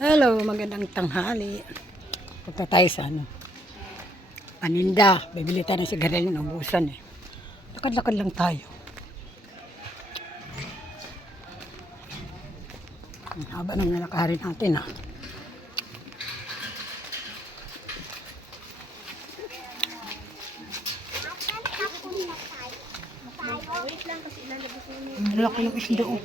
Hello, magandang tanghali. Punta tayo sa paninda. Bibili tayo ng sigarilyo ng ubusan eh. Lakad-lakad lang tayo. Ang haba ng nalakarin natin ah. Ang laki ng isda oh.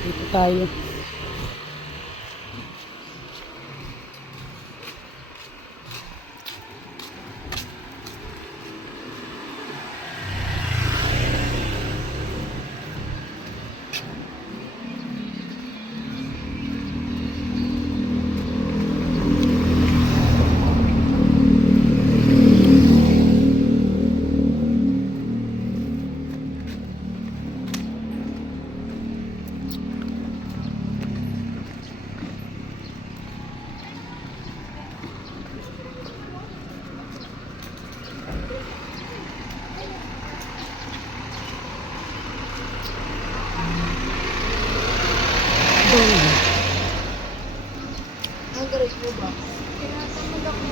Dito tayo. Ang garis mo ba? Tinatamad ako.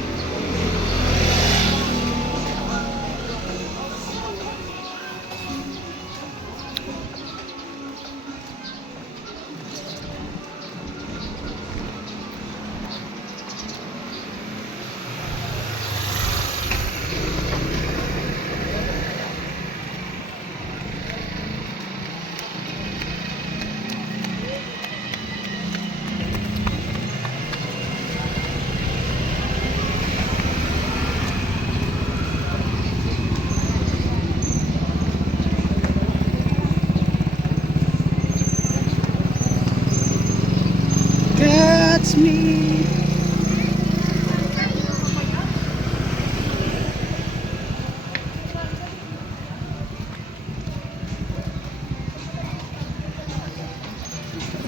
Catch me.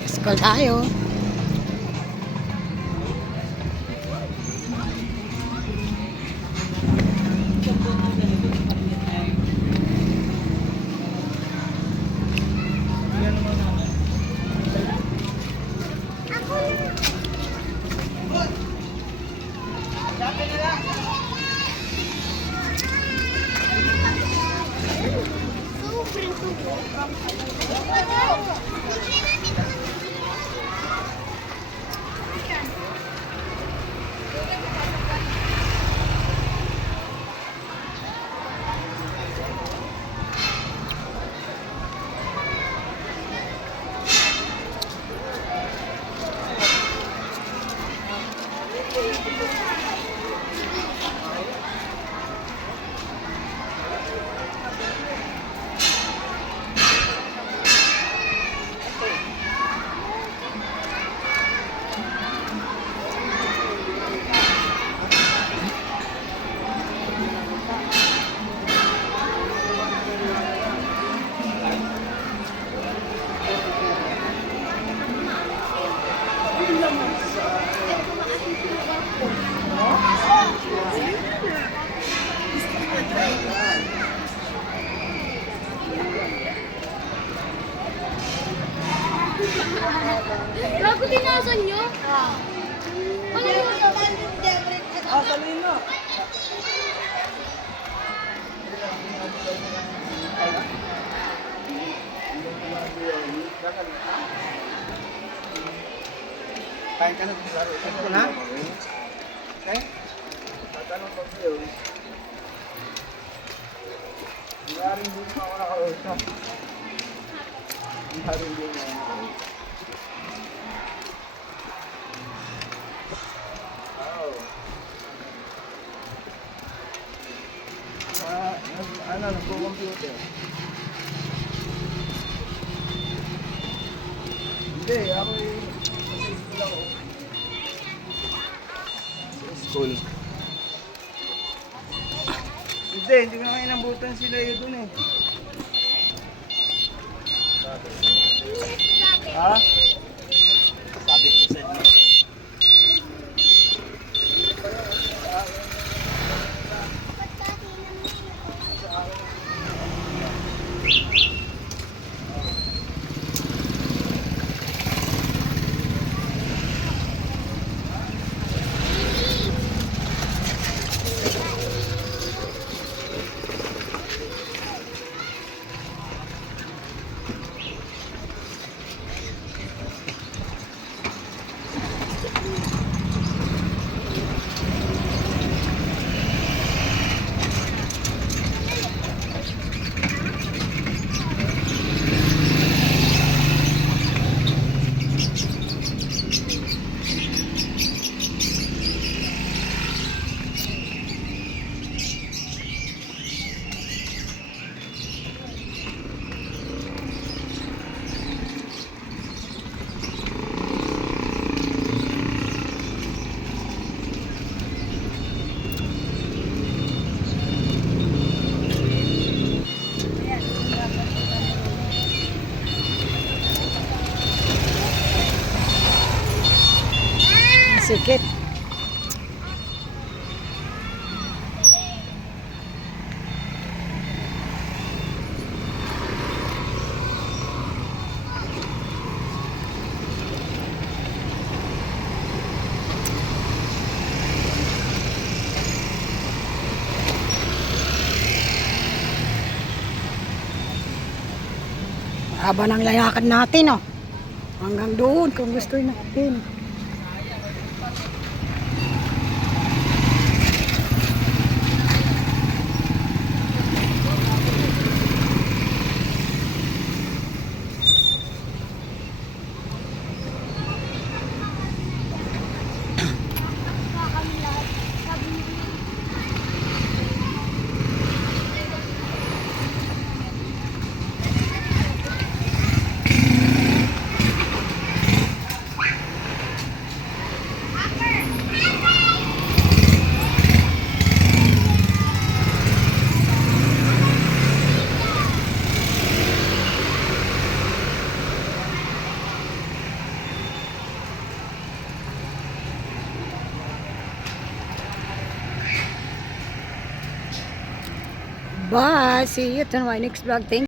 School tayo. Bago tinasan nyo? Ano yung Salino. Kain ka na, laro ka na. Okay? Tatanong ko sa'yo. Maraming din pa ako nakausap. Maraming din na nakausap. Oh. Ano, nagko-computer. Hindi, ako sa school ako. Sa school. Hindi ko na inambutan sila yun dun eh. Ha? Sabi ko sa inyo. Sikit. Haba ng lalakad natin, oh. Hanggang doon kung gusto natin. Bye. See you to my next vlog. Thank you.